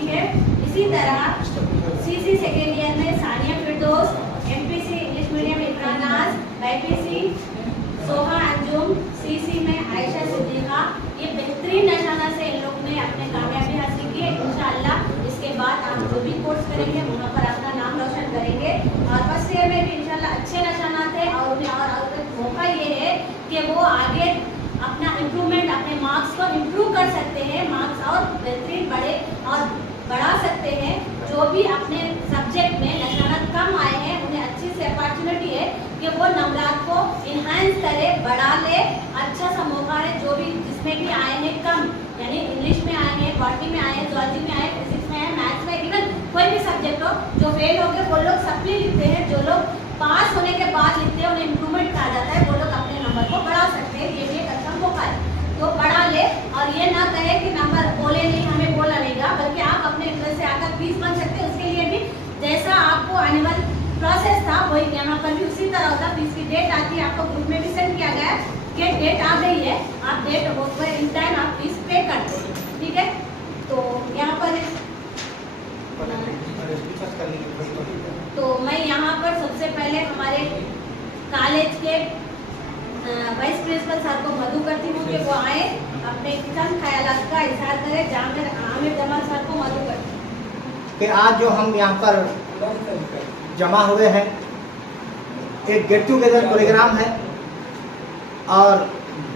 की है। इसी तरह सीसी सेकेंड ईयर में सानिया फिरदौस, एमपीसी इंग्लिश मीडियम इमरान नाज, बाईपीसी सोहा अंजुम, सीसी में आयशा सिद्दीका। ये बेहतरीन निशाना से इन लोग ने अपने कामयाबी हासिल की है। इंशाअल्लाह इसके बाद आप जो भी कोर्स करेंगे वहाँ पर अपना नाम रोशन करेंगे। और फर्स्ट ईयर में भी इंशाअल्लाह अच्छे निशाना थे और उन्हें और मौका ये है कि वो आगे अपना इम्प्रूवमेंट, अपने मार्क्स को इम्प्रूव कर सकते हैं, मार्क्स और बेहतरीन बढ़ा सकते हैं। जो भी अपने सब्जेक्ट में निशानात कम आए हैं उन्हें अच्छी सी अपॉर्चुनिटी है कि वो नंबरात को इन्हांस करे, बढ़ा ले। अच्छा सा मौका है। जो भी जिसमें भी आए हैं कम, यानी इंग्लिश में आए हैं, बॉटनी में आए हैं, जूलॉजी में आए, फिजिक्स में आए, मैथ्स में, इवन कोई भी सब्जेक्ट हो, जो फेल हो गए वो लोग सप्ली लिखते हैं। जो लोग पास होने के बाद लिखते हैं उन्हें इम्प्रूवमेंट कहा जाता है। वो लोग अपने नंबर को बढ़ा सकते हैं। ये भी एक अच्छा मौका है, तो बढ़ा ले। और ये ना कहे कि नंबर बोले नहीं, हमें बोला नहीं गा, बल्कि आप अपने इंटरेस्ट से आकर फीस बन सकते हैं। उसके लिए भी जैसा आपको एनुअल प्रोसेस था वही यहाँ पर भी उसी तरह होता। फीस की डेट आती है, आपको ग्रुप में भी सेंड किया गया है कि डेट आ गई है, आप डेट इन टाइम आप फीस पे कर देंगे, ठीक है। तो यहाँ पर तो मैं यहाँ पर सबसे पहले हमारे कॉलेज के वाइस प्रिंसिपल सर को मधु करती हूँ कि वो आए, अपने चंद ख्यालात का इजहार करें। आमिर जमाल सर को मधु करती हूँ कि आज जो हम यहाँ पर जमा हुए हैं, एक गेट टुगेदर प्रोग्राम है और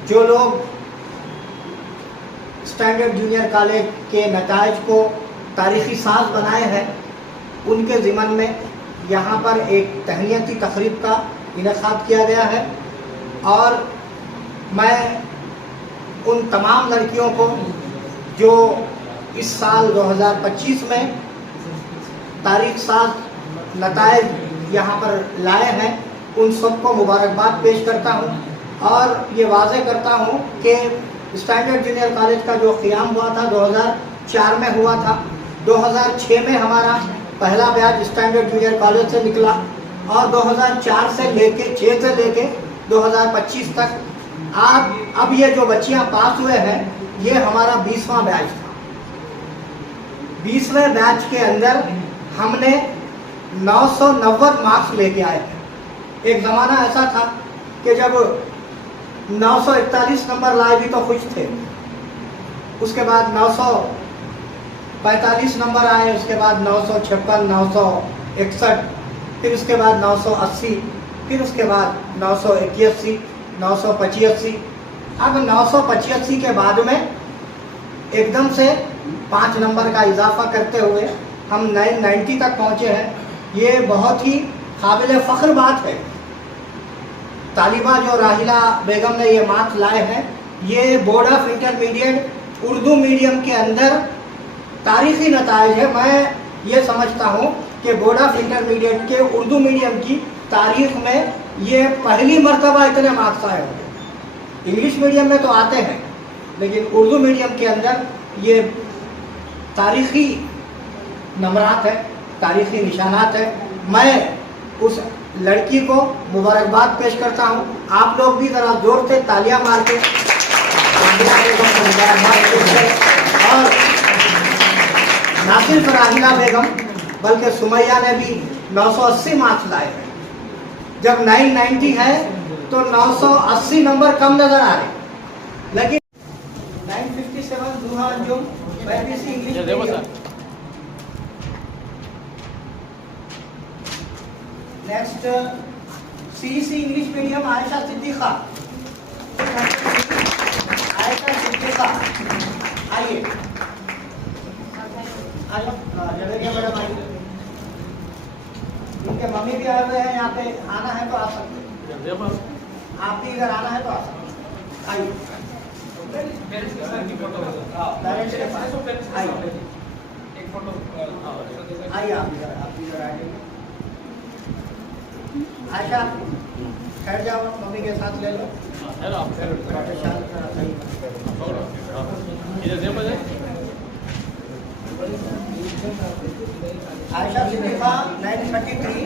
जो लोग स्टैंडर्ड जूनियर कॉलेज के नताइज को तारीखी साज बनाए हैं उनके ज़िमन में यहाँ पर एक तहनीती तकरीब का इनेकाद किया गया है। और मैं उन तमाम लड़कियों को जो इस साल 2025 में तारीख साज नताइज यहाँ पर लाए हैं उन सबको मुबारकबाद पेश करता हूँ और ये वाज़ेह करता हूँ कि स्टैंडर्ड जूनियर कॉलेज का जो क़ियाम हुआ था 2004 में हुआ था। 2006 में हमारा पहला बैच स्टैंडर्ड जूनियर कॉलेज से निकला और 2004 से लेके 6 से लेके 2025 तक अब ये जो बच्चियां पास हुए हैं ये हमारा 20वां बैच था। 20वें बैच के अंदर हमने 990 मार्क्स लेके आए थे। एक ज़माना ऐसा था कि जब 941 नंबर लाए भी तो खुश थे, उसके बाद 945 नंबर आए, उसके बाद 956, 961, फिर उसके बाद 980, फिर उसके बाद 981, 985। अब 985 के बाद में एकदम से 5 नंबर का इजाफा करते हुए हम 990 तक पहुँचे हैं। ये बहुत ही काबिल फ़ख्र बात है। तालिबा जो राहिला बेगम ने ये मार्क्स लाए हैं ये board of intermediate Urdu medium के अंदर तारीख़ी नताइज है। मैं ये समझता हूँ कि बोर्ड ऑफ इंटरमीडिएट के उर्दू मीडियम की तारीख़ में ये पहली मरतबा इतने मार्क्स आए होंगे। इंग्लिश मीडियम में तो आते हैं लेकिन उर्दू मीडियम के अंदर ये तारीख़ी नंबरात है, तारीख़ी निशानात है। मैं उस लड़की को मुबारकबाद पेश करता हूँ। आप लोग भी ज़रा ज़ोर से तालियां मार के और ना सिर्फ राहिला बेगम बल्कि सुमैया ने भी 980 मार्क्स लाए हैं। जब 990 है तो 980 नंबर कम नज़र आ रहे, लेकिन 957 दुहा Anjum BiPC English medium. Next CEC English medium Ayesha Siddiqa. Ayesha Siddiqa आइए, जवेरिया मैडम आइए। इनके मम्मी भी आए हुए हैं यहाँ पे, आना है तो आ सकते हैं। आप भी इधर आना है तो आ सकते हैं। आइए आइए आप इधर आइए। आयशा खैर जाओ, मम्मी के साथ ले लो। आयशा सिद्दीका 933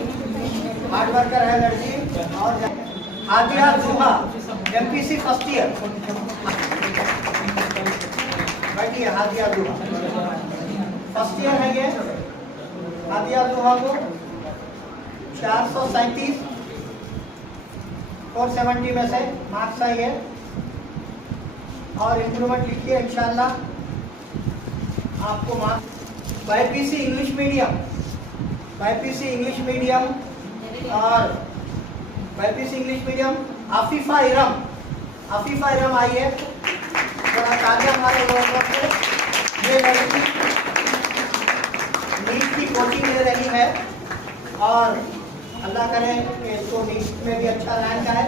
हार्ड वर्कर है लड़की। और Adiya Zuha MPC first year. बैठिए हादिया जुहा फर्स्ट ईयर है ये। हादिया जुहा को 437 470 में से मार्क्स आई है और इंप्रूवमेंट लिखिए इंशाल्लाह आपको marks. BiPC English medium, BiPC English medium और BiPC English medium Afifa Iram, Afifa Iram आई है, थोड़ा तालियां हमारे लोगों से। ये लड़की नीट की कोचिंग ले रही है और अल्लाह करे कि इसको नीट में भी अच्छा रैंक आए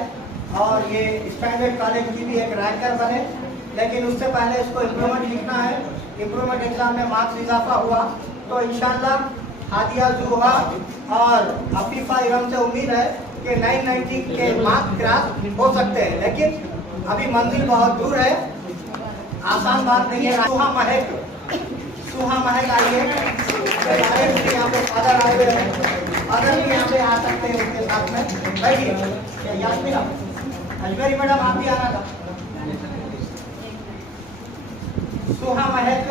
और ये स्टैंडर्ड कॉलेज की भी एक रैंकर बने। लेकिन उससे पहले इसको इम्प्रूवमेंट लिखना है। इम्प्रूवमेंट एग्जाम में मार्क्स इजाफा हुआ तो इंशाल्लाह हादिया जुहा और आफीफा इरम से उम्मीद है कि 990 के मार्क्स क्रॉस हो सकते हैं, लेकिन अभी मंजिल बहुत दूर है, आसान बात नहीं है। सुहा महक, सुहा महक आइए, यहाँ पे फादर आए हुए हैं, फादर भी यहाँ पे आ सकते हैं उनके साथ में। बैठिए यास्मीना, अजमेरी मैडम आप भी आना था। सुहा महक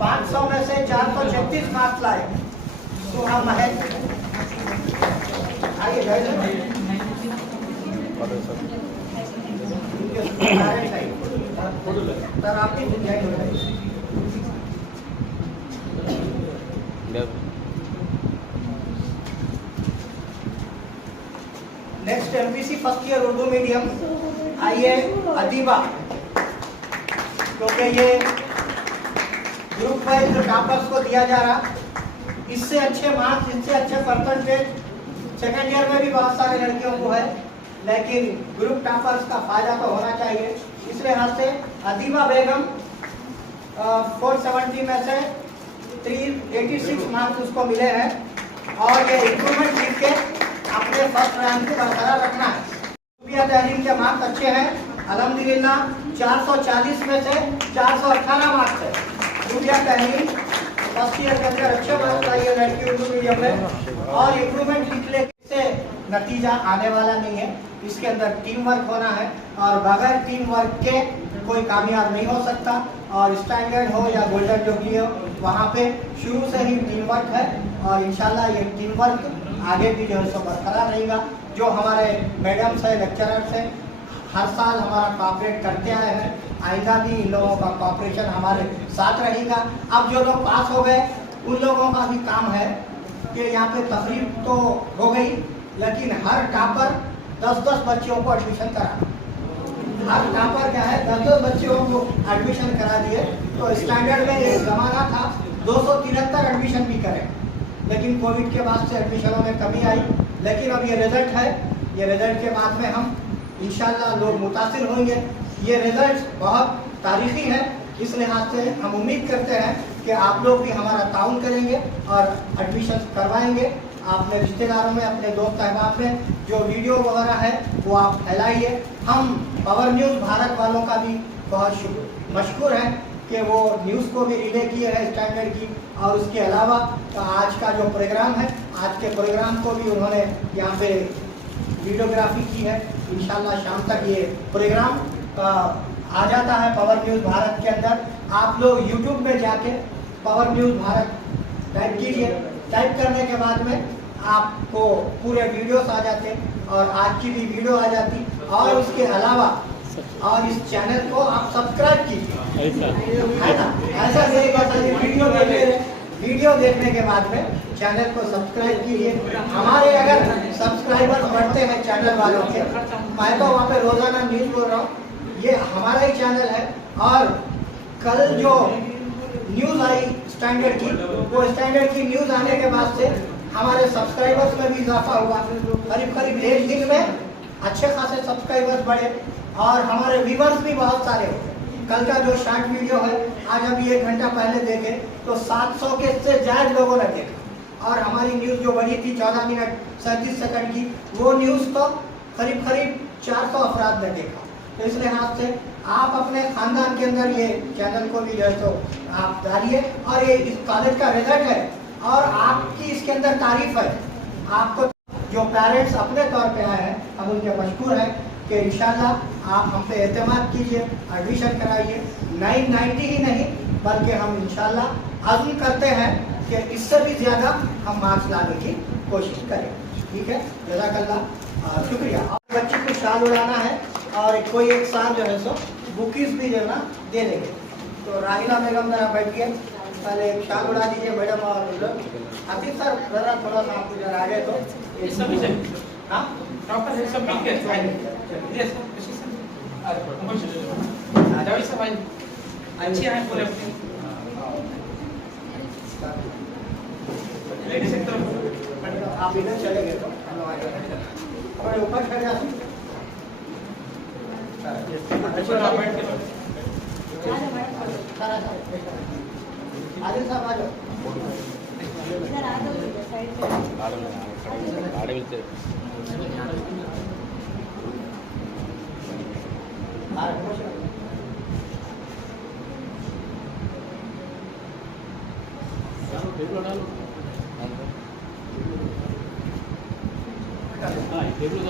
500 में से 436 मार्क्स लाए। सुहा महक आइए सर, आप भी ज्वाइन हो जाइए। Next MPC first year Urdu medium आइए अदीबा, क्योंकि ये ग्रुप वाइज टॉपर्स को दिया जा रहा, इससे अच्छे मार्क्स, इससे अच्छे परसेंटेज सेकेंड ईयर में भी बहुत सारे लड़कियों को है, लेकिन ग्रुप टॉपर्स का फायदा तो होना चाहिए। इस लिहाज से अदीबा बेगम 470 में से 386 मार्क्स उसको मिले हैं और ये इम्प्रूवमेंट लिख के अपने फर्स्ट रैंक को बरकरार रखना है। सूफिया तहरीम के मार्क्स अच्छे हैं अल्हम्दुलिल्लाह, 440 में से 418 मार्क्स है। सूफिया तहरीम फर्स्ट ईयर के अंदर अच्छे मार्क्स लाइए लड़की उर्दू मीडियम में और इम्प्रूवमेंट लिखने से नतीजा आने वाला नहीं है। इसके अंदर टीम वर्क होना है और बगैर टीम वर्क के कोई कामयाब नहीं हो सकता। और स्टैंडर्ड हो या गोल्डन जुबली हो, वहाँ पे शुरू से ही टीम वर्क है और इंशाल्लाह ये टीम वर्क आगे भी जो है सो बरकरार रहेगा। जो हमारे मैडम्स है, लेक्चरर्स हैं, हर साल हमारा कॉपरेट करते आए हैं, आइंदा भी इन लोगों का कॉपरेशन हमारे साथ रहेगा। अब जो लोग पास हो गए उन लोगों का भी काम है कि यहाँ पे तकरीब तो हो गई, लेकिन हर टॉपर 10-10 बच्चों को एडमिशन करा। हर टॉपर क्या है 10-10 बच्चों को एडमिशन करा दिए। तो स्टैंडर्ड में एक ज़माना था 273 एडमिशन भी करें, लेकिन कोविड के बाद से एडमिशनों में कमी आई। लेकिन अब ये रिजल्ट है, ये रिजल्ट के बाद में हम इंशाल्लाह लोग मुतासिर होंगे। ये रिजल्ट बहुत तारीखी है, इस लिहाज से हम उम्मीद करते हैं कि आप लोग भी हमारा ताउन करेंगे और एडमिशन करवाएंगे। अपने रिश्तेदारों में, अपने दोस्त अहबाब में जो वीडियो वगैरह है वो आप फैलाइए। हम पावर न्यूज़ भारत वालों का भी बहुत मशहूर है कि वो न्यूज़ को भी रिले किए हैं स्टैंडर्ड की। और उसके अलावा आज का जो प्रोग्राम है, आज के प्रोग्राम को भी उन्होंने यहाँ पे वीडियोग्राफी की है। इंशाल्लाह शाम तक ये प्रोग्राम आ जाता है पावर न्यूज़ भारत के अंदर। आप लोग यूट्यूब में जाके पावर न्यूज़ भारत टाइप कीजिए, टाइप करने के बाद में आपको पूरे वीडियोस आ जाते और आज की भी वीडियो आ जाती। और उसके अलावा और इस चैनल को आप सब्सक्राइब कीजिए, है ना। ऐसा नहीं बस वीडियो देखने के बाद में चैनल को सब्सक्राइब कीजिए। हमारे अगर सब्सक्राइबर्स बढ़ते हैं चैनल वालों के, मैं तो वहाँ पे रोजाना न्यूज़ बोल रहा हूँ, ये हमारा ही चैनल है। और कल जो न्यूज़ आई स्टैंडर्ड की, वो स्टैंडर्ड की न्यूज़ आने के बाद से हमारे सब्सक्राइबर्स में भी इजाफा हुआ। करीब करीब 1 दिन में अच्छे खासे सब्सक्राइबर्स बढ़े और हमारे व्यूअर्स भी बहुत सारे हो। कल का जो शॉर्ट वीडियो है, आज अभी 1 घंटा पहले देखे तो 700 के से ज़्यादा लोगों ने देखा। और हमारी न्यूज़ जो बनी थी 14 मिनट 37 सेकंड की, वो न्यूज़ तो करीब करीब 400 अफराद ने देखा। तो इस लिहाज से आप अपने ख़ानदान के अंदर ये चैनल को भी जो है तो आप डालिए। और ये इस कॉलेज का रिजल्ट है और आपकी इसके अंदर तारीफ है। आपको जो पेरेंट्स अपने तौर पे आए हैं, हम उनके मशहूर हैं कि इंशाल्लाह आप हम पे एतमाद कीजिए, एडमिशन कराइए। 990 ही नहीं बल्कि हम इंशाल्लाह आज़म करते हैं कि इससे भी ज़्यादा हम मार्क्स लाने की कोशिश करें। ठीक है, जज़ाकल्लाह, शुक्रिया। और बच्चे को शाल उड़ाना है और कोई एक साल जो है सो बुकीज़ भी जो है ना दे देंगे। तो राहिला बेगम जरा बैठिए, पहले एक शाल उड़ा दीजिए मैडम। और आतिफ सर जरा थोड़ा सा आपको जरा आगे तो हाँ अच्छी है पूरे अपनी लेडीज एक तरफ आप इधर चले गए तो हमारे ऊपर खड़े जाते आदिल साहब आ जाओ। इधर आ जाओ, इधर साइड पे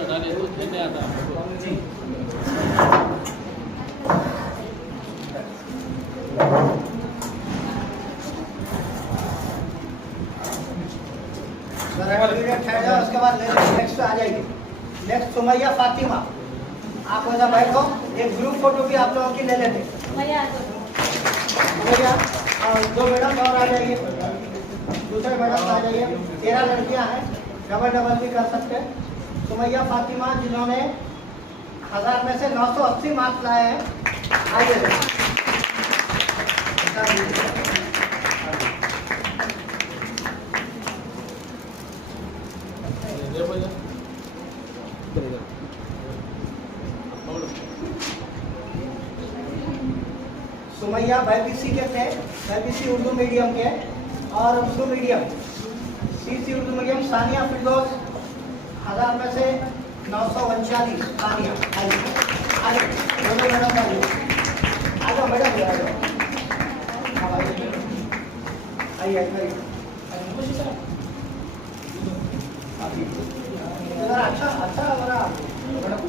डाले तो खेलने आता जी उसके बाद नेक्स्ट आ जाएगी। नेक्स्ट सुमैया फातिमा, आप वैसा बैठो, एक ग्रुप फोटो भी आप लोगों की ले लेते। भैया आ जाओ। सुमैया और दो मैडम और आ जाइए, दूसरे मैडम आ जाइए। 13 लड़कियां हैं, डबल डबल भी कर सकते हैं। सुमैया फातिमा जिन्होंने 1000 में से 980 मार्क्स लाए हैं, आइए। सुमैया बाईपीसी के थे, बाईपीसी उर्दू मीडियम के, और उर्दू मीडियम सीसी उर्दू मीडियम सानिया फिरदौस 1000 में से 939। सानिया आगे दोनों मैडम आ जाओ मैडम, आइए अच्छा अच्छा हमारा मैडम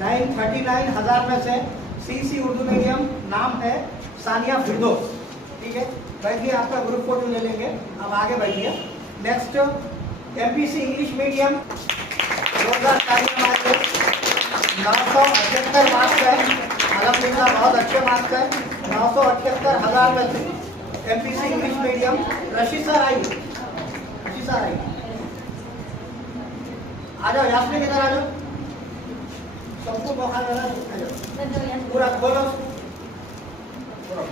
नाइन 39,000 में से सीसी उर्दू मीडियम, नाम है सानिया फिरदौस। ठीक है, बैठिए, आपका ग्रुप फोटो ले लेंगे। अब आगे बैठिए। नेक्स्ट एमपीसी इंग्लिश मीडियम 2024 में 978 मार्क्स है, अल्हम्दुलिल्लाह बहुत अच्छे मार्क्स है। 978,000 में से MPC English medium. Rashid sir आइए, रशीद सर आइए, आ जाओ। यास्मीन इधर आ जाओ, सबको मौका देना। पूरा बोलो, पूरा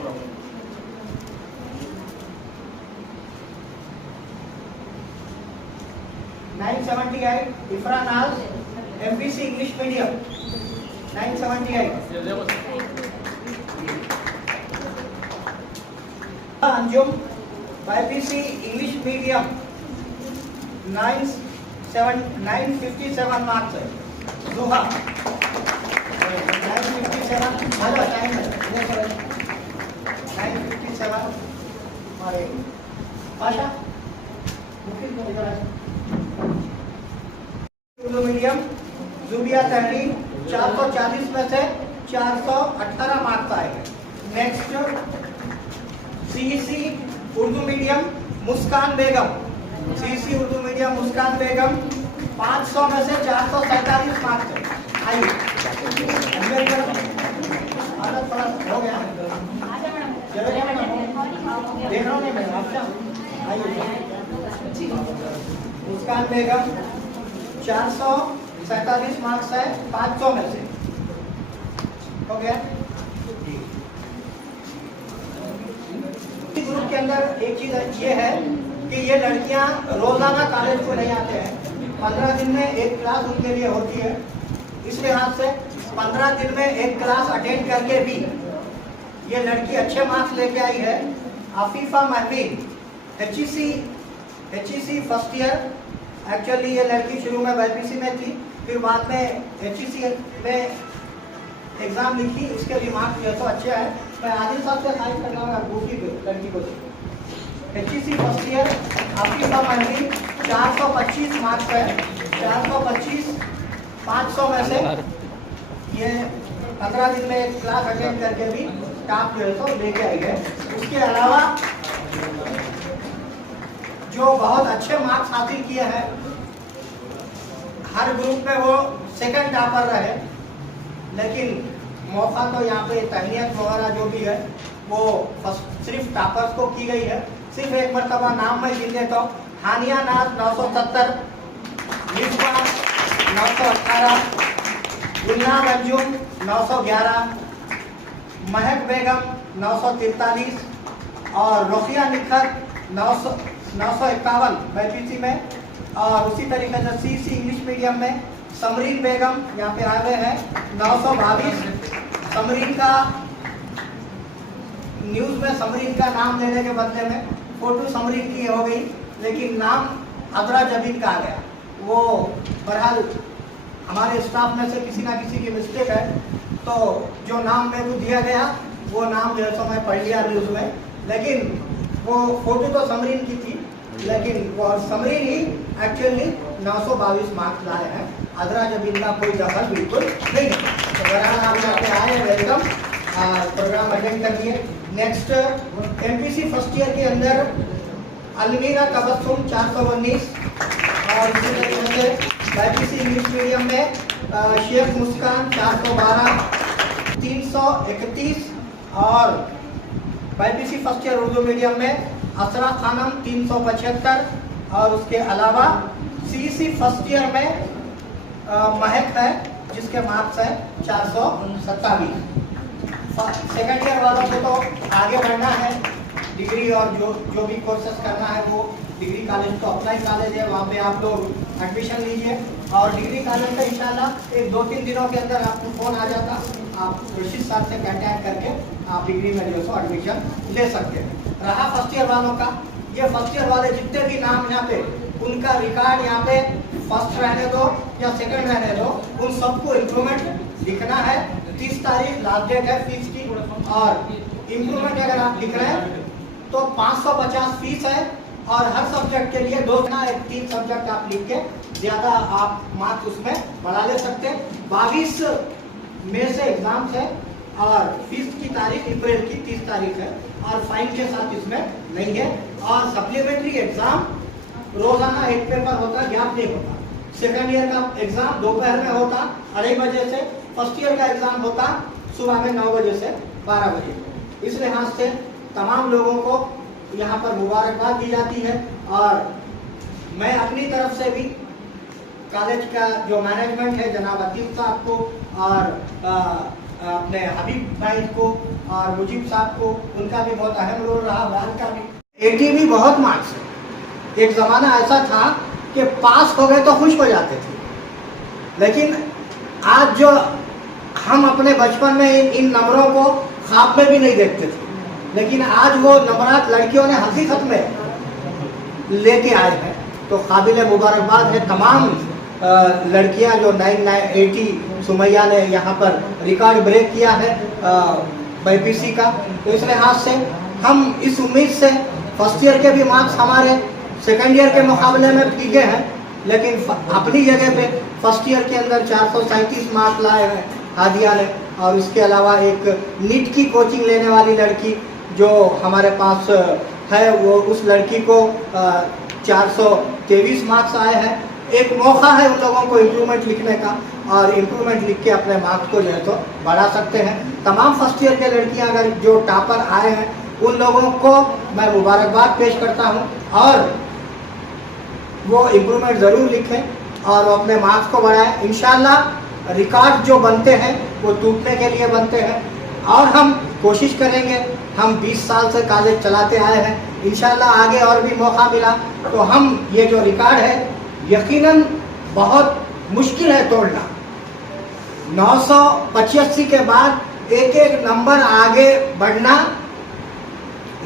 978 इफरा नाज, MPC English medium 978। Anjum BiPC English medium 957 marks है। जुहा 957, हेलो टाइम है 957। और पाशा मुकिल को इधर उर्दू मीडियम जुबिया तहरीर 440 में से 418 मार्क्स आएंगे। नेक्स्ट सीईसी उर्दू मीडियम मुस्कान बेगम, सीईसी उर्दू मीडियम मुस्कान बेगम 500 में से 447 मार्क्स है। आइए हो गया, देख रहा हूँ नहीं मैं आपका। आइए मुस्कान बेगम 447 मार्क्स है 500 में से, हो गया। ग्रुप के अंदर एक चीज ये है कि ये लड़कियां रोजाना कॉलेज को नहीं आते हैं। 15 दिन में एक क्लास उनके लिए होती है। इस लिहाज से 15 दिन में एक क्लास अटेंड करके भी ये लड़की अच्छे मार्क्स लेके आई है। Afifa महबीन HEC first year. Actually ये लड़की शुरू में बाईपीसी में थी, फिर बाद में HEC में एग्जाम लिखी, उसके भी मार्क्स जो तो अच्छे आए। मैं आदिल साहब से खारिज करना दूसरी लड़की को HEC फर्स्ट ईयर आपकी सब मंथली 425 मार्क्स है। 425 500 में से ये 15 दिन में एक क्लास अटेंड करके भी टॉप जो है तो लेके आएंगे। उसके अलावा जो बहुत अच्छे मार्क्स हासिल किए हैं, हर ग्रुप में वो सेकंड टॉपर रहे, लेकिन मौका तो यहाँ पे तहनीत वगैरह जो भी है वो सिर्फ टॉपर्स को की गई है। सिर्फ एक मरतबा नाम में गिन देता हूँ। हानिया नाज 970, मिसबा 918, गुलनाज अंजुम 911, महक बेगम 943 और रुखिया निखत 951 BPC में। और उसी तरीके से CC इंग्लिश मीडियम में समरीन बेगम यहाँ पे आए हुए हैं 922। समरीन का न्यूज़ में समरीन का नाम लेने के बदले में फोटो समरीन की हो गई, लेकिन नाम अदरा जबीन का आ गया। वो बहरहाल हमारे स्टाफ में से किसी ना किसी की मिस्टेक है, तो जो नाम मेरे को दिया गया वो नाम जो है सो मैं पढ़ लिया न्यूज़ में, लेकिन वो फोटो तो समरीन की थी, लेकिन वो समरीन ही एक्चुअली 922 मार्क्स लाए हैं। अदरा जबीन का कोई दखल बिल्कुल नहीं है। तो बहरहाल आप यहाँ पे आए, वेलकम, प्रोग्राम अटेंड करिए। नेक्स्ट MPC फर्स्ट ईयर के अंदर अलमीरा तबस्सुम 419 और इसी तरीके से BPC इंग्लिश मीडियम में शेख मुस्कान 412, 331 और BPC first year Urdu medium में असरा खानम 375 और उसके अलावा CC फर्स्ट ईयर में महक है जिसके मार्क्स है 427। सेकेंड ईयर वालों को तो आगे बढ़ना है, डिग्री और जो भी कोर्सेस करना है वो डिग्री कॉलेज तो अपना ही कॉलेज है, वहाँ पे आप लोग एडमिशन लीजिए। और डिग्री कॉलेज में इंशाल्लाह एक 2-3 दिनों के अंदर आपको फ़ोन आ जाता, आप रशीद साहब से कॉन्टैक्ट करके आप डिग्री में जो है एडमिशन ले सकते हैं। रहा फर्स्ट ईयर वालों का, ये फर्स्ट ईयर वाले जितने भी नाम यहाँ पे उनका रिकॉर्ड यहाँ पे फर्स्ट रहने दो या सेकंड रहने दो, उन सबको इम्प्रूवमेंट लिखना है। 30 तारीख लास्ट डेट है फीस की, और इम्प्रूवमेंट अगर आप लिख रहे हैं तो 550 फीस है और हर सब्जेक्ट के लिए 3 सब्जेक्ट आप लिख के ज़्यादा आप मार्क्स उसमें बढ़ा ले सकते हैं। 22 मई से एग्जाम्स है और फीस की तारीख अप्रैल की 30 तारीख है और फाइन के साथ इसमें नहीं है। और सप्लीमेंट्री एग्जाम रोजाना एक पेपर होता, गैप नहीं होता। सेकेंड ईयर का एग्जाम दोपहर में होता 2:30 बजे से, फर्स्ट ईयर का एग्जाम होता सुबह में 9 बजे से 12 बजे। इस लिहाज से तमाम लोगों को यहाँ पर मुबारकबाद दी जाती है। और मैं अपनी तरफ से भी कॉलेज का जो मैनेजमेंट है जनाब अतीफ साहब को और अपने हबीब भाई को और मुजीब साहब को, उनका भी बहुत अहम रोल रहा, वाल का भी। 80 भी बहुत मार्क्स है। एक ज़माना ऐसा था कि पास हो गए तो खुश हो जाते थे, लेकिन आज जो हम अपने बचपन में इन नंबरों को ख्वाब में भी नहीं देखते थे, लेकिन आज वो नंबरात लड़कियों ने हकीकत में लेके आए हैं, तो काबिल मुबारकबाद है। तमाम लड़कियां जो 980 सुमैया ने यहाँ पर रिकॉर्ड ब्रेक किया है BPC का, तो इस लिहाज से हम इस उम्मीद से फर्स्ट ईयर के भी मार्क्स हमारे सेकेंड ईयर के मुकाबले में फीके हैं, लेकिन अपनी जगह पे फर्स्ट ईयर के अंदर 437 मार्क्स लाए हैं हादिया ने। और उसके अलावा एक नीट की कोचिंग लेने वाली लड़की जो हमारे पास है, वो उस लड़की को 423 मार्क्स आए हैं। एक मौका है उन लोगों को इम्प्रूवमेंट लिखने का, और इम्प्रूवमेंट लिख के अपने मार्क्स को जो है तो बढ़ा सकते हैं। तमाम फर्स्ट ईयर के लड़कियां अगर जो टॉपर आए हैं उन लोगों को मैं मुबारकबाद पेश करता हूं, और वो इम्प्रूवमेंट ज़रूर लिखें और अपने मार्क्स को बढ़ाएं। इंशाल्लाह रिकॉर्ड जो बनते हैं वो टूटने के लिए बनते हैं, और हम कोशिश करेंगे। हम 20 साल से कॉलेज चलाते आए हैं, इंशाल्लाह आगे और भी मौका मिला तो हम ये जो रिकॉर्ड है यकीनन बहुत मुश्किल है तोड़ना। 985 के बाद एक एक नंबर आगे बढ़ना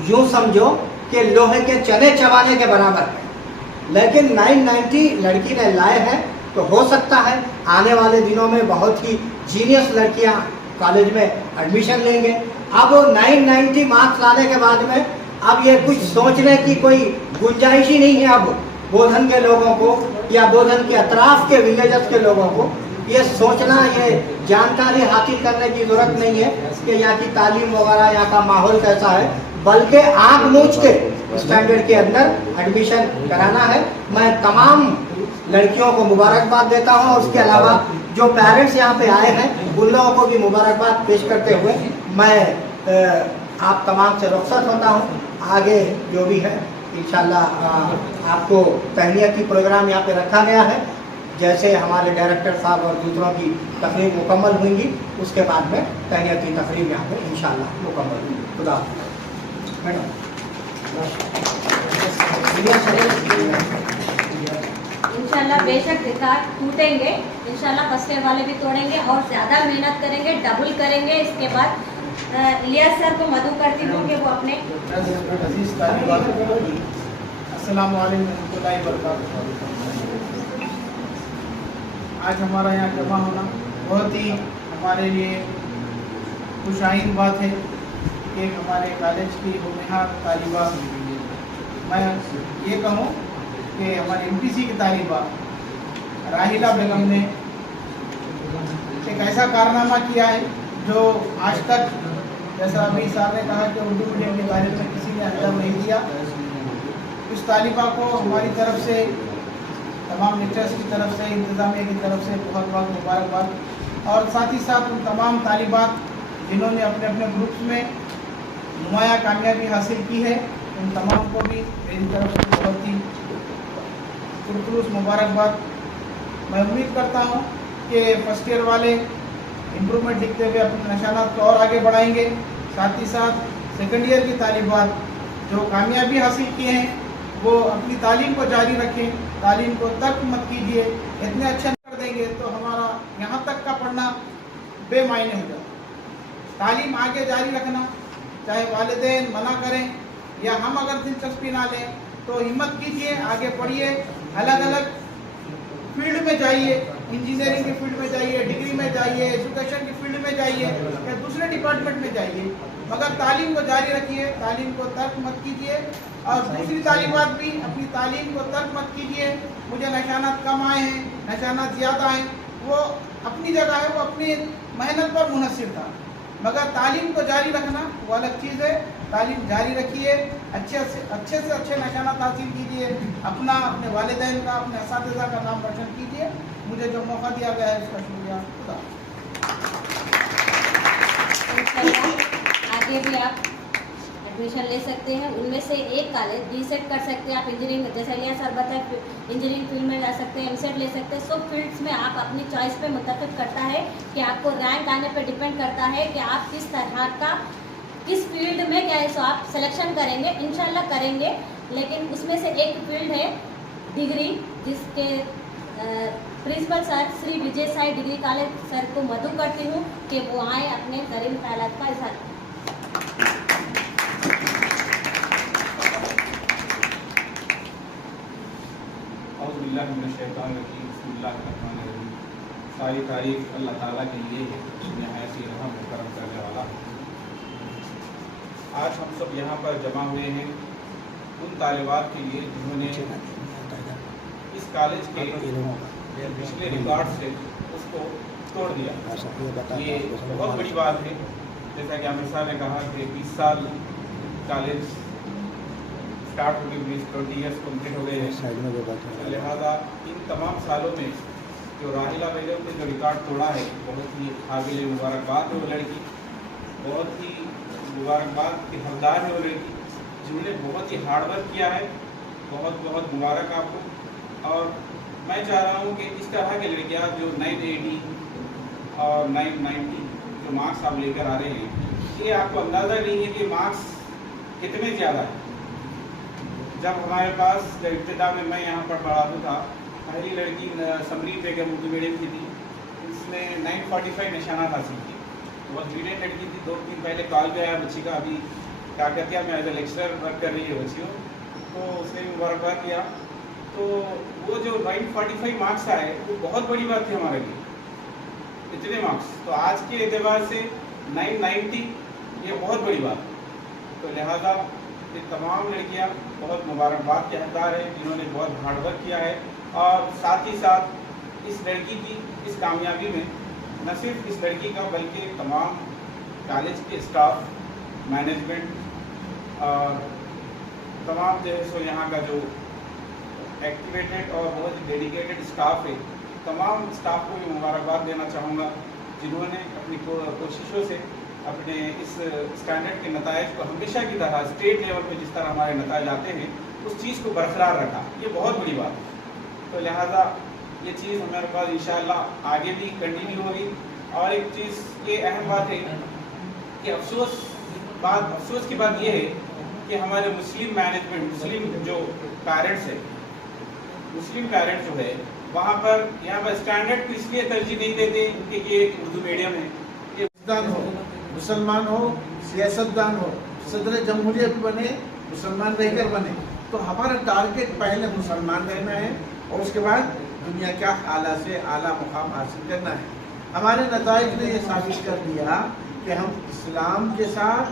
यूं समझो कि लोहे के चने चबाने के बराबर है, लेकिन 990 लड़की ने लाए हैं, तो हो सकता है आने वाले दिनों में बहुत ही जीनियस लड़कियां कॉलेज में एडमिशन लेंगे। अब 990 मार्क्स लाने के बाद में अब ये कुछ सोचने की कोई गुंजाइश ही नहीं है अब बोधन के लोगों को या बोधन के अतराफ के विलेजेस के लोगों को ये सोचना, ये जानकारी हासिल करने की जरूरत नहीं है कि यहाँ की तालीम वगैरह, यहाँ का माहौल कैसा है, बल्कि आँख मूंछ के स्टैंडर्ड के अंदर एडमिशन कराना है। मैं तमाम लड़कियों को मुबारकबाद देता हूँ और उसके अलावा जो पेरेंट्स यहाँ पे आए हैं उन लोगों को भी मुबारकबाद पेश करते हुए मैं आप तमाम से रुखसत होता हूँ। आगे जो भी है इंशाल्लाह आपको तहनीती प्रोग्राम यहाँ पे रखा गया है। जैसे हमारे डायरेक्टर साहब और दूसरों की तकरीब मुकम्मल होंगी उसके बाद में तहनीती तकरीब यहाँ पे इंशाल्लाह मुकम्मल होगी। खुदा मैडम इंशाल्लाह बेशक रिकॉर्ड टूटेंगे, इंशाल्लाह फर्स्ट ईयर वाले भी तोड़ेंगे और ज़्यादा मेहनत करेंगे, डबल करेंगे। इसके बाद इलियास सर को मदू करती हूँ कि वो अपने अस्सलाम वालेकुम रहमतुल्लाहि व बरकातहू। आज हमारा यहाँ जमा होना बहुत ही हमारे लिए खुशाइन बात है कि हमारे कॉलेज की होनहार तालिबा, मैं ये कहूँ कि हमारे MPC की तालिबा राहिला बेगम ने एक ऐसा कारनामा किया है जो आज तक, जैसा अभी साहब ने कहा कि उर्दू मीडियम के बारे में किसी ने अंजाम नहीं दिया। इस तालिबा को हमारी तरफ से, तमाम लेक्चर्स की तरफ से, इंतज़ामिया की तरफ से बहुत बहुत मुबारकबाद। और साथ ही साथ उन तमाम तालिबात जिन्होंने अपने अपने ग्रुप्स में नुमाया कामयाबी हासिल की है, उन तमाम को भी मेरी तरफ से बहुत ही पुरखुलूस मुबारकबाद। मैं उम्मीद करता हूँ कि फर्स्ट ईयर वाले इम्प्रूवमेंट दिखते हुए अपने निशानात को और आगे बढ़ाएंगे। साथ ही साथ सेकेंड ईयर की तालिबात जो कामयाबी हासिल किए हैं वो अपनी तालीम को जारी रखें, तालीम को तर्क मत कीजिए। इतने अच्छे कर देंगे तो हमारा यहाँ तक का पढ़ना बेमायने हो जाता। तालीम आगे जारी रखना, चाहे वालिदैन मना करें या हम अगर दिलचस्पी ना लें तो हिम्मत कीजिए, आगे पढ़िए, अलग अलग फील्ड में जाइए, इंजीनियरिंग की फील्ड में जाइए, डिग्री में जाइए, एजुकेशन की फील्ड में जाइए या दूसरे डिपार्टमेंट में जाइए, मगर तालीम को जारी रखिए, तालीम को तर्क मत कीजिए। और दूसरी तालीमात भी अपनी तालीम को तर्क मत कीजिए। मुझे निशानात कम आए हैं, निशानात ज़्यादा हैं, वो अपनी जगह है, वो अपनी मेहनत पर मुनसिर था, मगर तालीम को जारी रखना वो अलग चीज़ है। तालीम जारी रखिए, अच्छे से अच्छे निशानात हासिल कीजिए, अपना, अपने वालिदैन का, अपने असातिज़ा का नाम रोशन कीजिए। मुझे जो मौका दिया गया है उसका शुक्रिया। खुदा आगे भी आप एडमिशन ले सकते हैं। उनमें से एक कॉलेज बीसेट कर सकते हैं आप, इंजीनियरिंग, जैसे इलियास सर बताए, इंजीनियरिंग फील्ड में जा सकते हैं, एमसेट ले सकते हैं। सब फील्ड्स में आप अपनी चॉइस पे मुतफ़िक करता है कि आपको रैंक आने पे डिपेंड करता है कि आप किस तरह का, किस फील्ड में क्या है, सो आप सिलेक्शन करेंगे, इंशाल्लाह करेंगे। लेकिन उसमें से एक फील्ड है डिग्री, जिसके principal sir Shri Vijay Sai degree college sir को मदू करती हूँ कि वो आए अपने करीम ख्यालात का इजहार। सारी तारीफ अल्लाह ताला के लिए है, नहायत ही रहम करम करने वाला। आज हम सब यहाँ पर जमा हुए हैं उन तालिबात के लिए जिन्होंने इस कॉलेज के पिछले रिकॉर्ड से उसको तोड़ दिया। ये बहुत बड़ी बात है। जैसा कि आमिर साहब ने कहा कि 20 साल कॉलेज स्टार्ट हो गई, 20 ईयर्स कम्प्लीट हो गए हैं। लिहाजा इन तमाम सालों में जो राहिला बेगम ने जो रिकॉर्ड तोड़ा है, बहुत ही काबिल मुबारकबाद है वो लड़की, बहुत ही मुबारकबाद की हकदार है वो लड़की, जिन्होंने बहुत ही हार्डवर्क किया है। बहुत बहुत मुबारक आपको। और मैं चाह रहा हूँ कि इस तरह के लड़कियाँ जो 980 और 990 जो मार्क्स आप लेकर आ रहे हैं, ये आपको अंदाज़ा नहीं है कि मार्क्स कितने ज़्यादा है। जब हमारे पास जब इब्तिदा में मैं यहाँ पर पढ़ाता था, पहली लड़की समरी बेगम उर्दू मीडियम की थी, उसने 945 निशानात हासिल की। बहुत ब्रिलियंट लड़की थी। 2 दिन पहले कॉल पे आया बच्ची का, अभी काकतिया में एज ए लेक्चरर वर्क कर रही है बच्चियों, तो उसने भी मुबारकबाद किया। तो वो जो 945 मार्क्स आए वो बहुत बड़ी बात थी हमारे लिए, इतने मार्क्स। तो आज के एतबार से 990 ये बहुत बड़ी बात। तो लिहाजा ये तमाम लड़कियां बहुत मुबारकबाद के हकदार हैं, जिन्होंने बहुत हार्ड वर्क किया है। और साथ ही साथ इस लड़की की इस कामयाबी में न सिर्फ इस लड़की का बल्कि तमाम कॉलेज के स्टाफ, मैनेजमेंट और तमाम जो है सो यहाँ का जो एक्टिवेटेड और बहुत ही डेडिकेटेड स्टाफ है, तमाम स्टाफ को भी मुबारकबाद देना चाहूँगा, जिन्होंने अपनी कोशिशों से अपने इस स्टैंडर्ड के नतायज को हमेशा की तरह स्टेट लेवल पे जिस तरह हमारे नतायज आते हैं उस चीज़ को बरकरार रखा। ये बहुत बड़ी बात है। तो लिहाजा ये चीज़ हमारे पास इंशाअल्लाह आगे भी कंटिन्यू होगी। और एक चीज़ ये अहम बात है कि अफसोस की बात ये है कि हमारे मुस्लिम मैनेजमेंट, मुस्लिम जो पेरेंट्स है, मुस्लिम पेरेंट्स जो है वहाँ पर यहाँ पर स्टैंडर्ड को इसलिए तरजीह नहीं देते कि ये एक उर्दू मीडियम है। ये हो, मुसलमान हो, सियासतदान हो, सदर जमहूरिया भी बने, मुसलमान रहकर बने, तो हमारा टारगेट पहले मुसलमान रहना है और उसके बाद दुनिया का आला से आला मुकाम हासिल करना है। हमारे नताइज ने ये साबित कर दिया कि हम इस्लाम के साथ,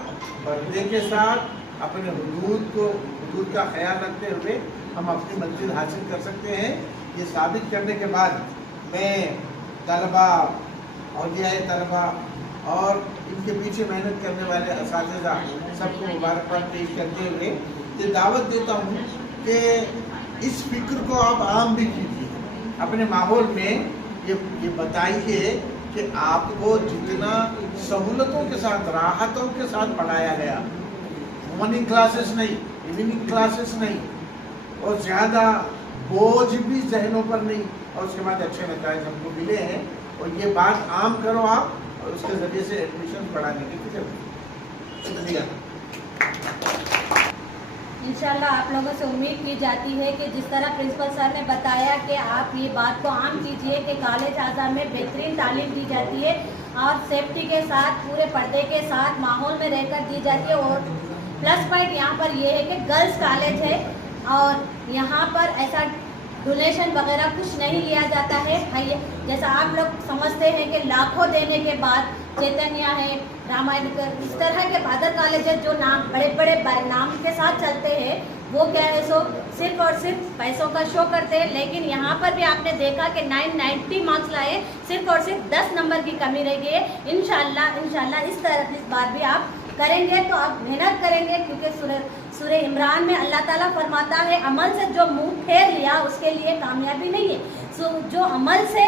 पर्दे के साथ, अपने हुदूद का ख्याल रखते हुए हम अपनी मंजिल हासिल कर सकते हैं। ये साबित करने के बाद मैं तलबा, औलियाए तलबा और इनके पीछे मेहनत करने वाले असातिज़ा सबको मुबारकबाद पेश करते हुए ये दावत देता हूँ कि इस फिक्र को आप आम भी कीजिए। अपने माहौल में ये बताइए कि आपको जितना सहूलतों के साथ, राहतों के साथ पढ़ाया गया, मॉर्निंग क्लासेस नहीं, इवनिंग क्लासेस नहीं, और ज़्यादा बोझ भी जहनों पर नहीं, और उसके बाद अच्छे नतीजे हमको मिले हैं। और ये बात आम करो आप, और उसके ज़रिए से एडमिशन बढ़ाने की फिक्र। शुक्रिया। इंशाल्लाह आप लोगों से उम्मीद की जाती है कि जिस तरह प्रिंसिपल सर ने बताया कि आप ये बात को आम कीजिए कि कॉलेज आज़ाद में बेहतरीन तालीम दी जाती है और सेफ्टी के साथ, पूरे पर्दे के साथ माहौल में रहकर दी जाती है। और प्लस पॉइंट यहाँ पर ये है कि गर्ल्स कॉलेज है और यहाँ पर ऐसा डोनेशन वगैरह कुछ नहीं लिया जाता है। जैसा आप लोग समझते हैं कि लाखों देने के बाद चैतन्य है, रामायण, इस तरह के अदर कॉलेज जो नाम बड़े बड़े नाम के साथ चलते हैं, वो क्या है सो सिर्फ और सिर्फ पैसों का शो करते हैं। लेकिन यहाँ पर भी आपने देखा कि 990 मार्क्स लाए, सिर्फ और सिर्फ 10 नंबर की कमी रह गई है। इंशाल्लाह इस बार भी आप करेंगे तो आप मेहनत करेंगे, क्योंकि सूरह इमरान में अल्लाह ताला फरमाता है अमल से जो मुंह फेर लिया उसके लिए कामयाबी नहीं है। जो अमल से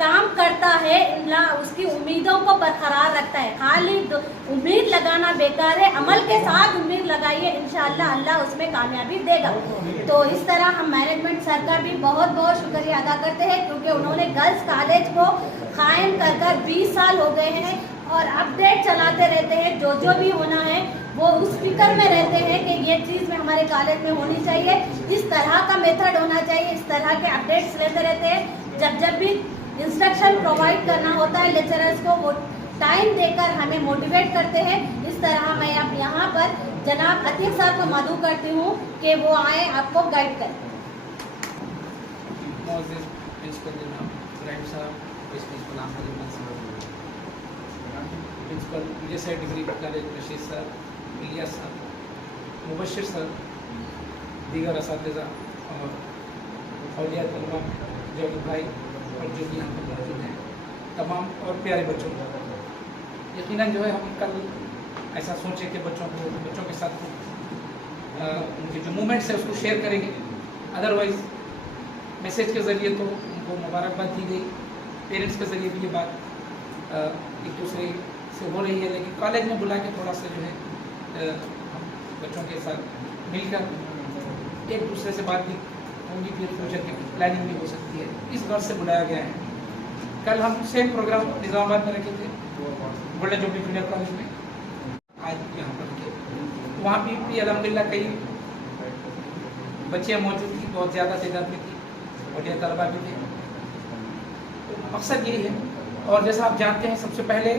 काम करता है उसकी उम्मीदों को बरकरार रखता है। खाली उम्मीद लगाना बेकार है, अमल के साथ उम्मीद लगाइए, इंशाअल्लाह अल्लाह उसमें कामयाबी देगा। तो इस तरह हम मैनेजमेंट सर का भी बहुत बहुत शुक्रिया अदा करते हैं, क्योंकि उन्होंने गर्ल्स कॉलेज को कायम कर 20 साल हो गए हैं और अपडेट चलाते रहते हैं। जो भी होना है वो उस फिक्र में रहते हैं कि ये चीज़ में हमारे कॉलेज में होनी चाहिए, इस तरह का मेथड होना चाहिए, इस तरह के अपडेट्स लेते रहते हैं। जब भी इंस्ट्रक्शन प्रोवाइड करना होता है लेक्चरर्स को, वो टाइम देकर हमें मोटिवेट करते हैं। इस तरह मैं अब यहाँ पर जनाब अतीक साहब को मदऊ करती हूँ कि वो आए आपको गाइड करें। Principal PSI degree college Rashid sir, Ilyas sir, Mubashir sir, दीगर असातिज़ा और औलिया तलबा, जब भाई और जो भी यहाँ पर मौजूद हैं, तमाम और प्यारे बच्चों को यकीनन जो है हम कल ऐसा सोचें कि बच्चों के साथ उनके जो मूवमेंट्स है उसको शेयर करेंगे। अदरवाइज़ मैसेज के ज़रिए तो उनको मुबारकबाद दी गई, पेरेंट्स के ज़रिए भी ये बात एक दूसरे से हो रही है, लेकिन कॉलेज में बुला के थोड़ा सा जो है हम बच्चों के साथ मिलकर एक दूसरे से बात भी होंगी, फिर फ्यूचर की प्लानिंग भी हो सकती है। इस गर्ज से बुलाया गया है। कल हम सेम प्रोग्राम निज़ामाबाद में रखे थे, गोल्डन जुबली जूनियर कॉलेज में, आज यहाँ पर रखे। वहाँ भी अल्हम्दुलिल्लाह कई बच्चियाँ मौजूद थी, बहुत ज़्यादा तादाद में थी, और यह तलबा भी थे। तो मकसद यही है, और जैसा आप जानते हैं सबसे पहले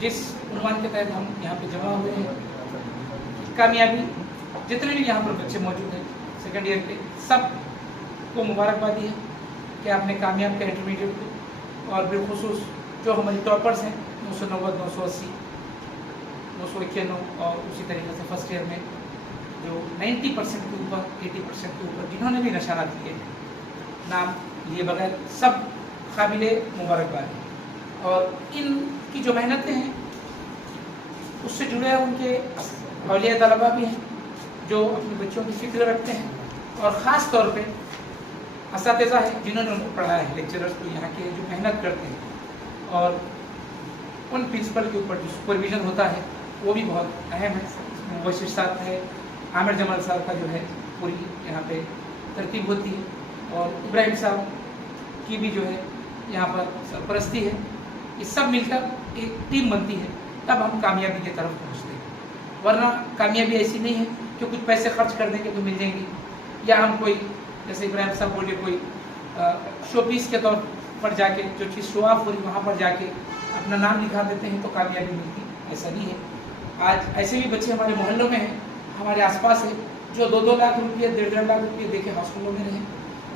जिस उन्वान के तहत हम यहाँ पे जमा हुए हैं, कामयाबी जितने भी यहाँ पर बच्चे मौजूद हैं सेकेंड ईयर के, सब को मुबारकबादी है कि आपने कामयाब किया इंटरमीडिएट को। और बिलखुसूस जो हमारे टॉपर्स हैं 990, 980, 991 और उसी तरीके से फर्स्ट ईयर में जो 90% के ऊपर 80% के ऊपर जिन्होंने भी नशानात किए नाम लिए बगैर सब काबिले मुबारकबाद हैं। और इनकी जो मेहनतें हैं उससे जुड़े उनके औलिया तलबा भी हैं जो अपने बच्चों की फिक्र रखते हैं और ख़ास तौर पे असातिज़ा है जिन्होंने उनको पढ़ाया है, लेक्चरर्स को यहाँ के जो मेहनत करते हैं और उन प्रिंसिपल के ऊपर जो सुपरविज़न होता है वो भी बहुत अहम है। मुबशिर साहब है, आमिर जमाल साहब का जो है पूरी यहाँ पे तरतीब होती है और इब्राहिम साहब की भी जो है यहाँ पर सरपरस्ती है। ये सब मिलकर एक टीम बनती है, तब हम कामयाबी की तरफ पहुँचते हैं। वरना कामयाबी ऐसी नहीं है कि कुछ पैसे खर्च कर देंगे तो मिल जाएंगी, या हम कोई जैसे इब्राहिम साहब बोले कोई शोपीस के तौर पर जाके जो चीज़ शो ऑफ हो रही वहाँ पर जाके अपना नाम लिखा देते हैं तो कामयाबी मिलती, ऐसा नहीं है। आज ऐसे भी बच्चे हमारे मोहल्लों में हैं, हमारे आसपास है, जो 2-2 लाख रुपये 1.5 लाख रुपये देके हॉस्टलों में रहे,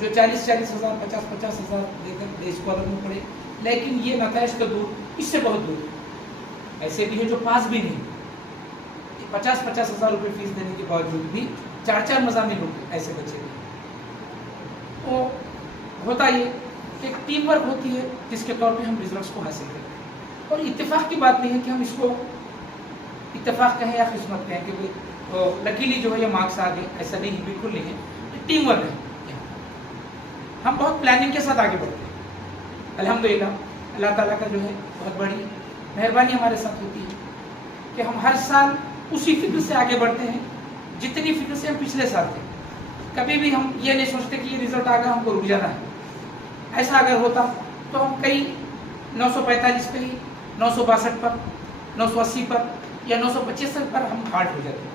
जो 40-40 हज़ार 50-50 हज़ार देकर डे स्कॉलर में पढ़े, लेकिन ये नताइज तो दूर, इससे बहुत दूर। ऐसे भी है जो पास भी नहीं, 50-50 हज़ार रुपये फीस देने के बावजूद भी 4-4 मज़ामिन होते ऐसे बच्चे भी। तो होता ये कि एक टीम वर्क होती है जिसके तौर पे हम रिजल्ट्स को हासिल करते हैं। और इत्तेफाक की बात नहीं है कि हम इसको इत्तेफाक कहें या किस्मत कहें कि भाई लकीली जो है ये मार्क्स आ गए, ऐसा नहीं है, बिल्कुल नहीं है। टीम वर्क है, हम बहुत प्लानिंग के साथ आगे बढ़ते हैं। अल्हम्दुलिल्लाह अल्लाह ताला का जो है बहुत बड़ी मेहरबानी हमारे साथ होती है कि हम हर साल उसी फिक्र से आगे बढ़ते हैं जितनी फिक्र से हम पिछले साल थे। कभी भी हम ये नहीं सोचते कि ये रिजल्ट आ गया हमको रुक जाना है। ऐसा अगर होता तो हम कई 945 पे ही 962 पर 980 पर या 975 पर हम हार्ड हो जाते हैं।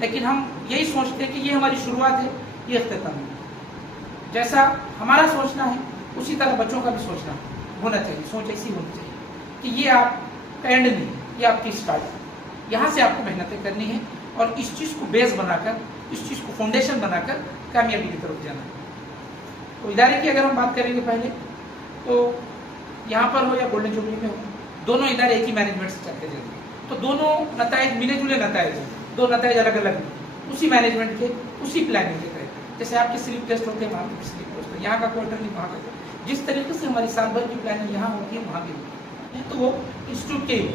लेकिन हम यही सोचते हैं कि ये हमारी शुरुआत है, ये इख्तिताम है। जैसा हमारा सोचना है उसी तरह बच्चों का भी सोचना होना चाहिए, सोच ऐसी होनी चाहिए कि ये आपका एंड नहीं, ये आपकी स्टार्ट है। यहाँ से आपको मेहनतें करनी है और इस चीज़ को बेस बनाकर, इस चीज़ को फाउंडेशन बनाकर कामयाबी की तरफ जाना है। तो इदारे की अगर हम बात करेंगे पहले, तो यहाँ पर हो या गोल्डन जुबली में हो, दोनों इदारे एक ही मैनेजमेंट से चलते जाते हैं। तो दोनों नताइज मिले जुले नताइज हैं, दो नताइज अलग अलग उसी मैनेजमेंट के, उसी प्लानिंग के तहत। जैसे आपके स्लिप टेस्ट होते हैं, वहाँ के स्लिप टेस्ट होते हैं, यहाँ का क्वार्टर नहीं, वहाँ का। जिस तरीके से हमारी साल भर की प्लानिंग यहाँ होती है वहाँ भी होती है, तो वो इंस्टीट्यूट के ही,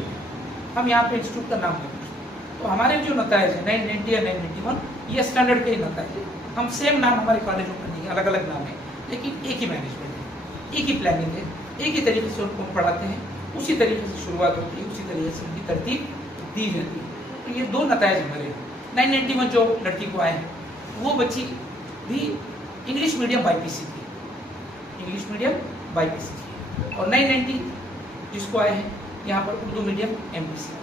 हम यहाँ पे इंस्टीट्यूट का नाम नहीं पूछते। तो हमारे जो नताइज है 990 या 991 ये स्टैंडर्ड के ही नताइज है। हम सेम नाम हमारे कॉलेजों का नहीं है, अलग अलग नाम है, लेकिन एक ही मैनेजमेंट है, एक ही प्लानिंग है, एक ही तरीके से उनको पढ़ाते हैं, उसी तरीके से शुरुआत होती है, उसी तरीके से उनकी तरतीब दी जाती है। तो ये दो नताइज हमारे 991 जो लड़की को आए हैं वो बच्ची भी इंग्लिश मीडियम बाईपीसी थी, इंग्लिश मीडियम बाईपीसी थी। और 990 जिसको आए हैं यहाँ पर उर्दू मीडियम एमपीसी।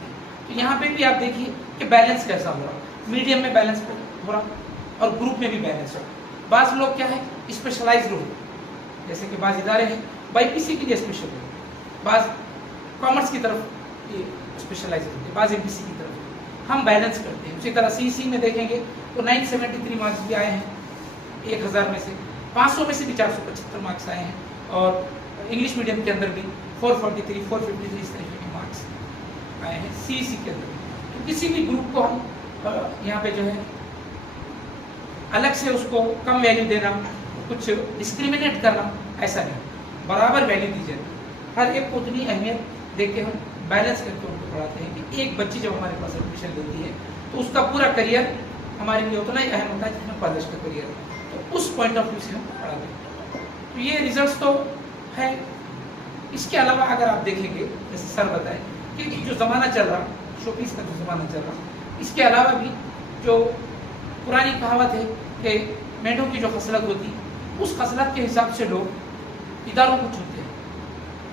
तो यहाँ पे भी आप देखिए कि बैलेंस कैसा हो रहा, मीडियम में बैलेंस हो रहा और ग्रुप में भी बैलेंस हो रहा। बाज़ लोग क्या है स्पेशलाइज्ड हो, जैसे कि बाज़ इदारे हैं बाईपीसी के लिए स्पेशल हो, बाज़ कॉमर्स की तरफ ये स्पेशलाइज होते हैं, बाज़ एमपीसी की तरफ। हम बैलेंस करते हैं। उसी तरह सीसी में देखेंगे तो 973 मार्क्स भी आए हैं 1000 में से, 500 में से भी 475 मार्क्स आए हैं, और इंग्लिश मीडियम के अंदर भी 443 453 इस तरीके के मार्क्स आए हैं सीईसी के अंदर। तो किसी भी ग्रुप को हम यहाँ पे जो है अलग से उसको कम वैल्यू देना, कुछ डिस्क्रिमिनेट करना, ऐसा नहीं, बराबर वैल्यू दी जाती है। हर एक को उतनी अहमियत देके हम बैलेंस करके उनको पढ़ाते हैं कि एक बच्ची जब हमारे पास एडमिशन लेती है तो उसका पूरा करियर हमारे लिए उतना ही अहम होता है जितना कॉलेज का करियर है। तो उस पॉइंट ऑफ व्यू से हम पढ़ाते हैं। तो ये रिजल्ट्स तो है। इसके अलावा अगर आप देखेंगे, जैसे सर बताएं कि जो ज़माना चल रहा, शोपीस का जो ज़माना चल रहा, इसके अलावा भी जो पुरानी कहावत है कि मेंढों की जो खसलत होती, उस खसलत के हिसाब से लोग इदारों को चुनते हैं,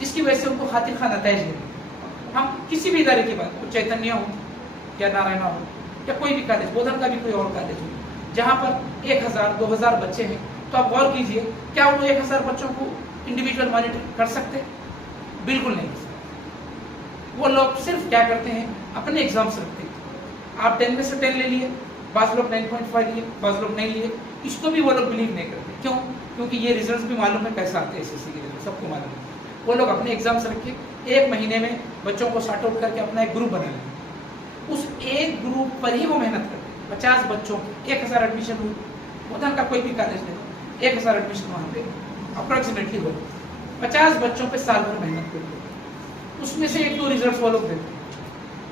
जिसकी वजह से उनको खातिर खा नताइज मिलते। हम किसी भी इदारे की बात, तो चैतन्य हो या नारायणा हो या कोई भी कॉलेज, बोधन का भी कोई और कॉलेज हो, जहाँ पर 1000-2000 बच्चे हैं, तो आप गौर कीजिए क्या वो 1000 बच्चों को इंडिविजुअल मॉनिटर कर सकते? बिल्कुल नहीं कर सकते। वो लोग सिर्फ क्या करते हैं, अपने एग्जाम्स रखते हैं। आप 10 में से 10 ले लिए, बाज़ लोग 9.5 लिए, बाज़ लोग नहीं लिए, इसको भी वो लोग बिलीव नहीं करते। क्यों? क्योंकि ये रिजल्ट्स भी मालूम है कैसा आते हैं, एसएससी के रिजल्ट सबको मालूम है। वो लोग अपने एग्जाम्स रख के 1 महीने में बच्चों को सॉर्ट आउट करके अपना एक ग्रुप बना लें, उस एक ग्रुप पर ही वो मेहनत करते हैं। 50 बच्चों के 1000 एडमिशन हुई, बोधन का कोई भी कॉलेज ले 1000 एडमिशन वहाँ पे अप्रोक्सीमेटली हो, 50 बच्चों पे साल भर मेहनत करते, उसमें से 1-2 रिजल्ट वो लोग देते।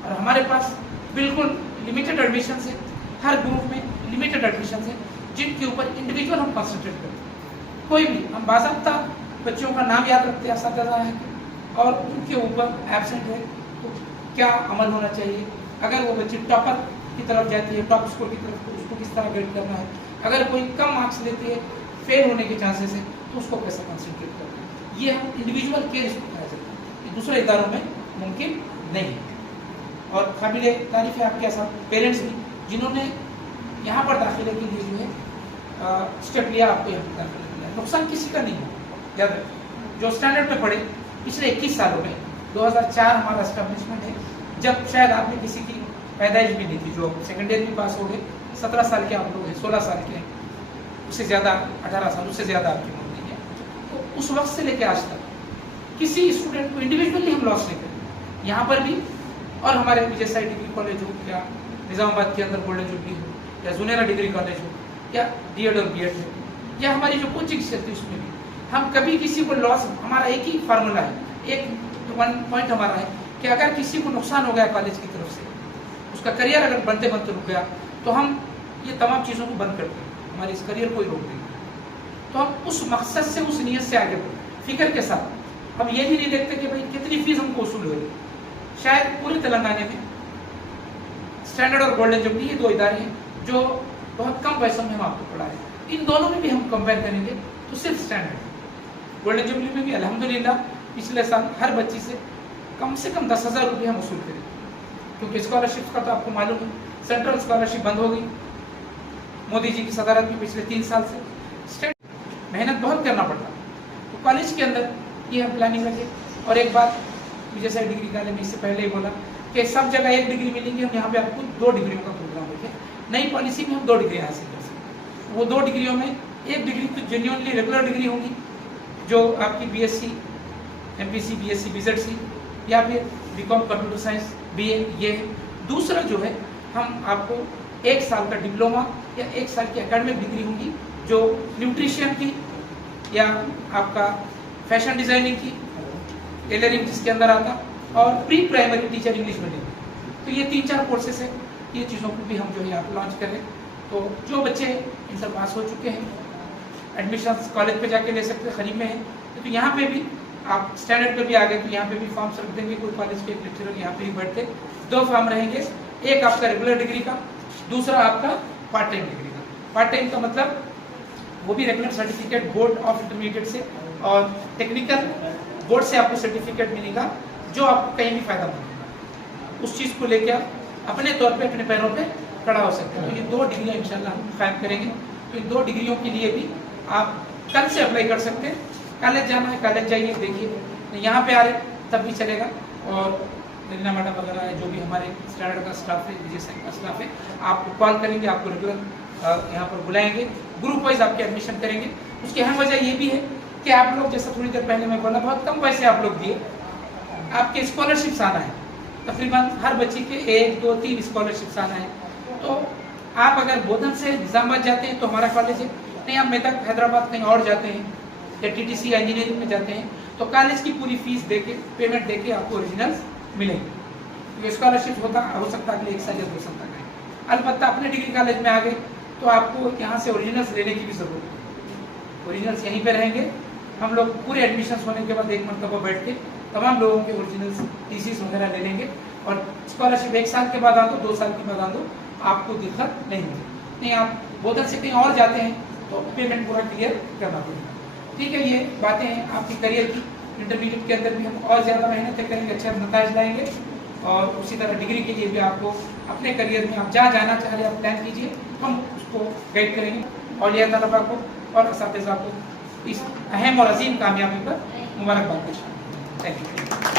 और हमारे पास बिल्कुल लिमिटेड एडमिशन है, हर ग्रुप में लिमिटेड एडमिशन है, जिनके ऊपर इंडिविजुअल हम कंसंट्रेट करते हैं। कोई भी हम बाज़ाब्ता बच्चों का नाम याद रखते हैं, असातिज़ा है और उनके ऊपर एब्सेंट है तो क्या अमल होना चाहिए, अगर वो बच्ची टॉपर की तरफ जाती है, टॉप स्कोर की तरफ, तो उसको किस तरह गाइड करना है, अगर कोई कम मार्क्स लेती है, फेल होने के चांसेस है, तो उसको कैसे कंसंट्रेट करना है। ये हम इंडिविजुअल केयर इसको कहा जाता है, ये दूसरे इदारों में मुमकिन नहीं है। और काबिल तारीफ है आपके साथ पेरेंट्स भी, जिन्होंने यहाँ पर दाखिले के लिए जो है स्टेप लिया, आपको यहाँ पर दाखिला लिया। नुकसान किसी का नहीं है। याद रखें, जो स्टैंडर्ड में पढ़े पिछले 21 सालों में, 2004 हमारा एस्टेब्लिशमेंट है, जब शायद आपने किसी की पैदाइश भी नहीं थी, जो सेकेंडरी में पास हो गए, 17 साल के आप लोग हैं, 16 साल के हैं, उससे ज़्यादा 18 साल, उससे ज़्यादा आपकी उम्र नहीं है, तो उस वक्त से लेकर आज तक किसी स्टूडेंट को इंडिविजुअली हम लॉस नहीं करें। यहाँ पर भी, और हमारे विजयसाई डिग्री कॉलेज हो, या निज़ामाबाद के अंदर गोल्डन जुबली हो, या जुनेरा डिग्री कॉलेज हो, या D.Ed और B.Ed हो, या हमारी जो कोचिंग चलती है उसमें भी हम कभी किसी को लॉस, हमारा एक ही फार्मूला है, एक पॉइंट हमारा है कि अगर किसी को नुकसान हो गया कॉलेज की तरफ से, उसका करियर अगर बनते बनते रुक गया, तो हम ये तमाम चीज़ों को बंद करते हैं, हमारे इस करियर को ही रोक देंगे। तो हम उस मकसद से, उस नीयत से आगे बढ़े, फिक्र के साथ। हम ये भी नहीं देखते कि भाई कितनी फीस हमको वसूल हुई। शायद पूरे तेलंगाना में स्टैंडर्ड और गोल्डन जुबली ये 2 इदारे हैं जो बहुत कम पैसों में हम आपको पढ़ाएं। इन दोनों में भी हम कंपेयर करेंगे तो सिर्फ स्टैंडर्ड, गोल्डन जुबली में भी अल्हम्दुलिल्लाह पिछले साल हर बच्ची से कम 10,000 रुपये हम वसूल करें, क्योंकि स्कॉलरशिप का तो आपको मालूम है, सेंट्रल स्कॉलरशिप बंद हो गई मोदी जी की सदारत में पिछले 3 साल से। स्टेट मेहनत बहुत करना पड़ता, तो कॉलेज के अंदर ये हम प्लानिंग रखें। और एक बात विजयसाई डिग्री कॉलेज में इससे पहले ही बोला कि सब जगह 1 डिग्री मिलेंगी, हम यहाँ पे आपको 2 डिग्रियों का प्रोग्राम रखें। नई पॉलिसी में हम 2 डिग्री हासिल कर सकते। वो 2 डिग्रियों में एक डिग्री तो जेन्युइनली रेगुलर डिग्री होगी, जो आपकी BSc MPC BSc BZC या फिर BCom कंप्यूटर साइंस BA ये है। दूसरा जो है, हम आपको 1 साल का डिप्लोमा या 1 साल की एकेडमिक डिग्री होगी, जो न्यूट्रिशन की या आपका फैशन डिज़ाइनिंग की, टेलरिंग जिसके अंदर आता, और pre primary teacher English medium. तो ये 3-4 कोर्सेस हैं, ये चीज़ों को भी हम जो है यहाँ पर लॉन्च करें। तो जो बच्चे इंटर पास हो चुके हैं, एडमिशन कॉलेज पे जाके ले सकते हैं, करीब में है, तो यहाँ पे भी आप स्टैंडर्ड पे भी आ गए तो यहाँ पे भी फॉर्म्स रख देंगे, कोई कॉलेज के एक लेक्चरर यहाँ पे ही बैठते, 2 फॉर्म रहेंगे, एक आपका रेगुलर डिग्री का, दूसरा आपका पार्ट टाइम डिग्री का। पार्ट टाइम का मतलब वो भी regular certificate board of intermediate से और टेक्निकल बोर्ड से आपको सर्टिफिकेट मिलेगा, जो आपको कहीं भी फायदा मिलेगा, उस चीज़ को लेकर अपने तौर पे अपने पैरों पे खड़ा हो सकते हैं। तो ये 2 डिग्रियाँ इंशाल्लाह हम कायम करेंगे। तो इन 2 डिग्रियों के लिए भी आप कल से अप्लाई कर सकते हैं। कॉलेज जाना है, कॉलेज जाइए, देखिए, यहाँ पे आ रहे तब भी चलेगा। और नरीना मैडम वगैरह है, जो भी हमारे स्टैंडर्ड का स्टाफ है, विजयसाई का स्टाफ है, आपको कॉल करेंगे, आपको रेगुलर यहाँ पर बुलाएंगे, ग्रुप वाइज आपके एडमिशन करेंगे। उसकी अहम वजह ये भी है कि आप लोग, जैसा थोड़ी देर पहले मैं बोला, बहुत कम पैसे आप लोग दिए, आपके स्कॉलरशिप्स आना है, तकरीबन हर बच्ची के 1, 2, 3 स्कॉलरशिप्स आना है। तो आप अगर बोधन से निज़ामाबाद जाते हैं तो हमारा कॉलेज है, नहीं आप मेदक हैदराबाद कहीं और जाते हैं या TTC या इंजीनियरिंग में जाते हैं, तो कॉलेज की पूरी फीस देके, पेमेंट देके आपको ओरिजिनल्स मिलेंगे। तो स्कॉलरशिप हो सकता है अगले 1 साल या 2 साल तक है। अलबत्ता अपने डिग्री कॉलेज में आ गए तो आपको यहाँ से ओरिजिनल्स लेने की भी ज़रूरत है, ओरिजिनल्स यहीं पर रहेंगे। हम लोग पूरे एडमिशन होने के बाद एक मरतबा बैठ के तमाम लोगों के ओरिजिनल्स TCs वगैरह ले लेंगे, और स्कॉलरशिप 1 साल के बाद आ दो, 2 साल के बाद आ दो, आपको दिक्कत नहीं होगी। नहीं आप बोधन से कहीं और जाते हैं तो पेमेंट पूरा क्लियर करना पड़ेगा। ठीक है, ये बातें हैं आपकी करियर की। इंटरमीडिएट के अंदर भी हम और ज़्यादा मेहनत करेंगे, अच्छे नतीजे लाएंगे, और उसी तरह डिग्री के लिए भी आपको अपने करियर में आप जहाँ जाना चाह रहे हैं आप प्लान कीजिए, हम उसको गाइड करेंगे। और यह तलबा को और असातिज़ा को इस अहम और अजीम कामयाबी पर मुबारकबाद पेश। Thank you.